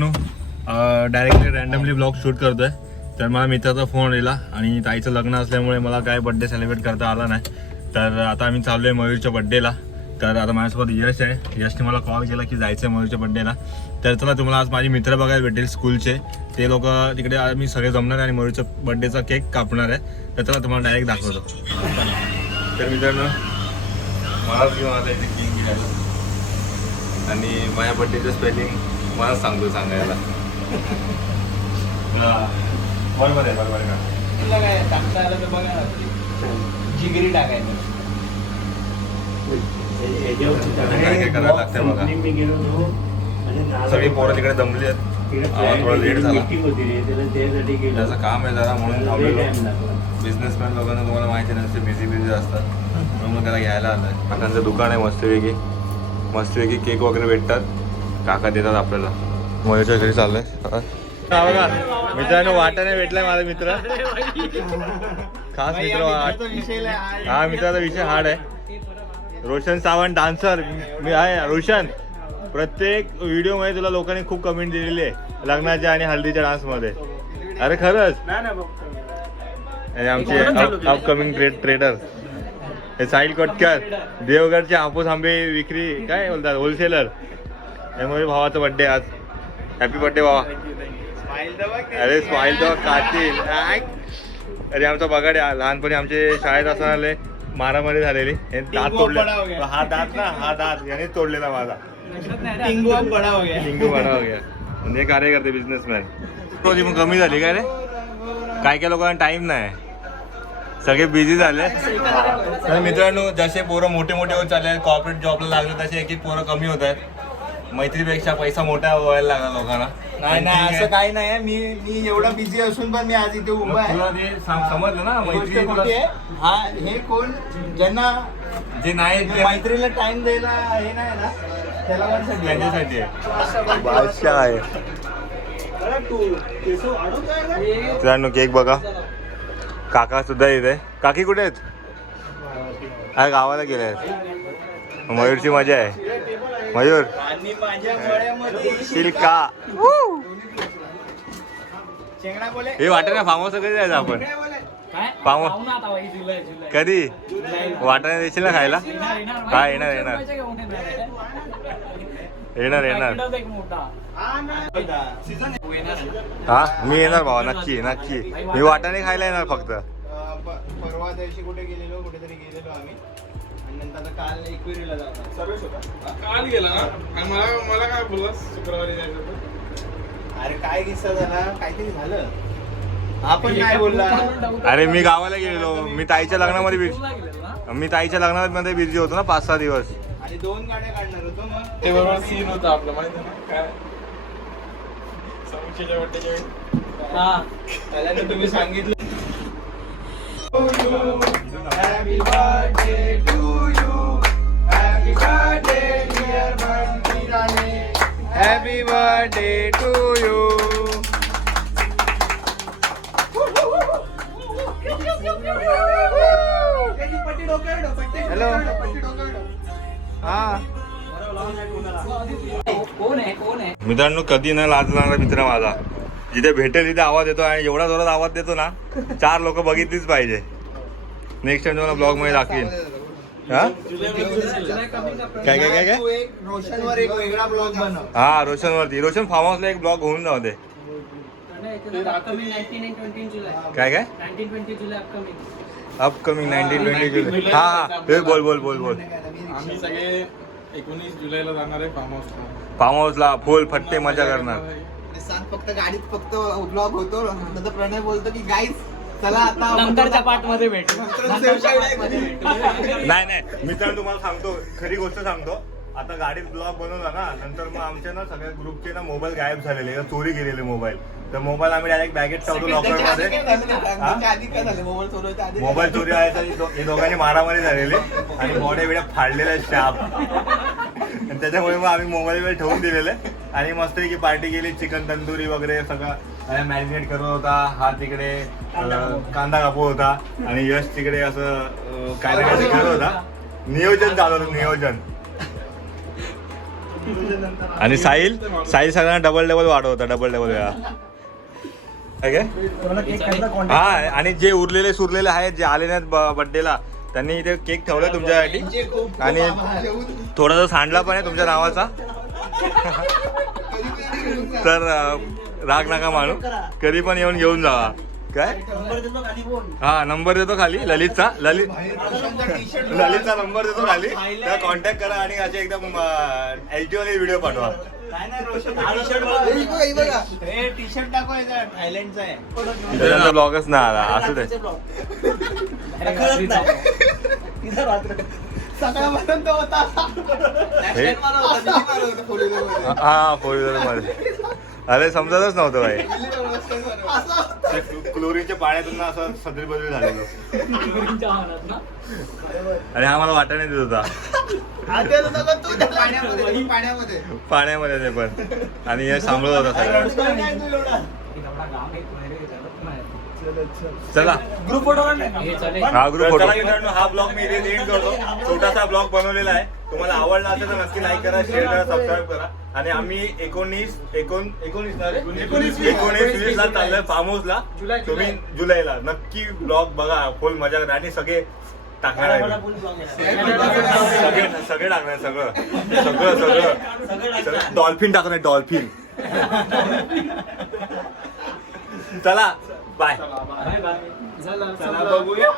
मित्रांनो directly randomly blog shoot करतोय. तर मला मित्राचा फोन दिला आणि ताईचं लग्न असल्यामुळे मला काय बड्डे सेलिब्रेट करता आला नाही. तर आता आम्ही चाललो आहे मयूरच्या बड्डेला तर आता माझ्यासोबत यश आहे. यशने मला कॉल केला की जायचं आहे मयूरच्या बड्डेला तर चला तुम्हाला आज माझे मित्र बघायला भेटेल स्कूलचे ते लोक तिकडे आम्ही सगळे जमणार आहे आणि मयूरच्या बड्डेचा केक कापणार आहे. तर चला तुम्हाला डायरेक्ट दाखवतो. तर मित्रांनो मलाच घेऊन आता इथे केक घ्यायला आणि माझ्या बड्डेचं स्पेलिंग मला सांगतो सांगायला. बरोबर आहे बरोबर आहे. का तुला काय टाकता आलं तर बघा. ना जिगरी टाकायचं. काय काय करायला लागतंय बघा. सगळी पोरं तिकडे जमली आहेत. आवाज थोडा लेट झाला. त्याचं काम आहे जरा म्हणून थांबलेलो. बिझनेसमॅन लोकांना तुम्हाला माहिती नसते बिझी बिझी असतात. म्हणून मग त्याला घ्यायला आलंय. काकांचं दुकान आहे मस्तपैकी मस्तपैकी केक वगैरे भेटतात. काका देतात आपल्याला. मयूरच्या घरी चाललंय. बघा मित्रांनो वाटाने भेटलाय माझा मित्र. खास मित्र हा मित्राचा विषय हार्ड आहे. रोशन सावंत डान्सर. मी आहे रोशन. प्रत्येक व्हिडिओमध्ये तुला लोकांनी खूप कमेंट दिलेली आहे लग्नाच्या आणि हल्दीच्या डान्समध्ये. अरे खरंच. आणि आमचे अपकमिंग ट्रेडर साहिल कोटकर देवगडचे हापूस आंबे विक्री काय बोलतात होलसेलर त्यामुळे भावाचा बर्थडे आज. हॅपी बर्थडे भावा. अरे स्माईल तो कातील. अरे आमचा बघाड आहे. लहानपणी आमचे शाळेत असणारे मारामारी झालेली. हे दात टिंगू तोडले. हो. हा दात ना हा दात. याने तोडलेला माझा. टिंगू बडा हो गया. लिंगू बडा हो गया. म्हणजे कार्य करते बिझनेसमॅन कमी झाली काय रे? काय काय लोकांना टाइम नाही. सगळे बिझी झाले. तर मित्रांनो जसे पोरं मोठे मोठे होत चालले आहेत कॉर्पोरेट जॉबला लागले तसे एक एक पोरं कमी होत आहेत. मैत्रीपेक्षा पैसा मोठा व्हायला लागला लोकांना. नाही नाही असं काही नाही आहे. मी मी एवढा बिझी असून पण मी आज इथे उभा आहे. तुला ते सम- समजलं ना ही गोष्ट मैत्री खोटी आहे. हा हे कोण? ज्यांना जे नाही ते मैत्रीला टाइम द्यायला हे नाही ना त्याला आहे? त्यांच्यासाठी आहे. बादशाह आहे? मित्रांनो केक बघा. काका सुद्धा इथे. काकी कुठे आहेत? अरे गावाला गेले आहेत. मयूरची मजा आहे. मयूर. आणि शिल्का हे वाटाणे ना फार्म हाऊस कधी जायचं आपण? फार्म कधी? वाटाणे देशील ना खायला? काय येणार येणार. येणार येणार. हा मी येणार भावा नक्की नक्की. मी वाटाणे खायला येणार फक्त. परवा दिवशी कुठे गेलेलो कुठेतरी गेलेलो आम्ही. काल एकविरीला जाणार सर्वेश होता? काल गेला ना? आणि मला मला काय बोललास शुक्रवारी जायचं? अरे काय किस्सा झाला? काहीतरी झालं. हा पण काय बोलला. अरे मी गावाला गेलेलो. मी ताईच्या लग्नामध्ये बिझी मी ताईच्या लग्नामध्ये बिझी होतो ना पाच सहा दिवस. आणि दोन गाड्या काढणार होतो मग. ते बरोबर सीन होता आपलं माहिती ना? काय? वेळी त्याला तुम्ही सांगितलं Happy birthday to you. Happy birthday, dear Bandirane. Happy birthday to you. Hello हा मित्रांनो कधी न लाजणारा मित्र माझा. जिथे भेटेल तिथे आवाज येतो आणि एवढा जोरात आवाज देतो ना चार लोक बघितलीच पाहिजे. नेक्स्ट टाइम तुम्हाला ब्लॉगमध्ये दाखवीन. हा? काय काय काय काय? तू एक रोशनवर एक वेगळा ब्लॉग बनव. हा रोशन वरती रोशन फार्म हाऊसला एक ब्लॉग होऊन जाऊ दे. काय काय? अपकमिंग नाईन्टीन ट्वेंटी जुलै. हा हा. हे बोल बोल बोल बोल. आम्ही सगळे एकोणीस जुलैला जाणार आहे फार्म हाऊसला फार्म हाऊसला फुल फट्टे मजा करणार. आणि सांग फक्त गाडीत फक्त ब्लॉग होतो. नंतर प्रणय बोलतो की गाईज चला आता नंतरच्या पार्टमध्ये भेटू. नाही नाही. मित्रांनो तुम्हाला सांगतो खरी गोष्ट सांगतो. आता गाडीत ब्लॉग बनवला ना नंतर मग आमच्या ना सगळ्या ग्रुपचे ना मोबाईल गायब झालेले का चोरी गेलेले मोबाईल तर मोबाईल आम्ही डायरेक्ट बॅगेत ठेवतो लॉकरमध्ये. मोबाईल चोरी हे दोघांनी मारामारी झालेले. आणि बॉड्या बिड्या फाडलेल्या शाप. त्याच्यामुळे मग आम्ही मोबाईल वर ठेवून दिलेले. आणि मस्त की पार्टी केली. चिकन तंदुरी वगैरे सगळं. मॅरिनेट करत होता. हा तिकडे कांदा कापू होता. आणि यश तिकडे असं काय करत होता. नियोजन चालू होतं. नियोजन. आणि साहिल? साहिल सगळ्यांना डबल डबल वाढवता डबल डबल वेळा? हा आणि जे उरलेले सुरलेले आहेत जे आले नाहीत बर्थडेला त्यांनी इथे केक ठेवलाय तुमच्यासाठी. आणि. थोडासा सांडला पण आहे तुमच्या नावाचा. तर राग नका मानू. कधी पण येऊन घेऊन जावा. काय? हा नंबर देतो खाली. ललितचा ललित टी-शर्ट ललितचा नंबर देतो खाली. त्याला कॉन्टॅक्ट करा आणि असे एकदम एच डी वाले व्हिडिओ पाठवा. हे थायलंडचा आहे. ब्लॉगच नाही आला असू दे. हे- हा फोर व्हीलरमध्ये. अरे समजतच नव्हतं भाई क्लोरीनच्या पाण्यातून ना असं सदरी बदली झालेलो. आणि हा मला वाटाणे देत होता. पाण्यामध्ये पाण्यामध्ये. पाण्यामध्ये ते पण. आणि हे सांभाळत होता सगळं. चला ग्रुप फोटो हा ग्रुप फोटो मित्रांनो हा ब्लॉग मी इथे एंड करतो. छोटासा ब्लॉग बनवलेला आहे. तुम्हाला आवडला असेल तर नक्की लाईक करा शेअर करा सबस्क्राईब करा. आणि आम्ही एकोणीस एकोण एकोणीस ना रे? एकोणीस वीस ला चाललोय फार्म हाऊसला तुम्ही जुलैला. नक्की ब्लॉग बघा फुल मजा करा आणि सगळे टाकणार आहे. सगळे सगळे टाकणार आहे, सगळं. सगळं सगळं. सगळं डॉल्फिन टाकणार डॉल्फिन. चला बाय. चला बघूया.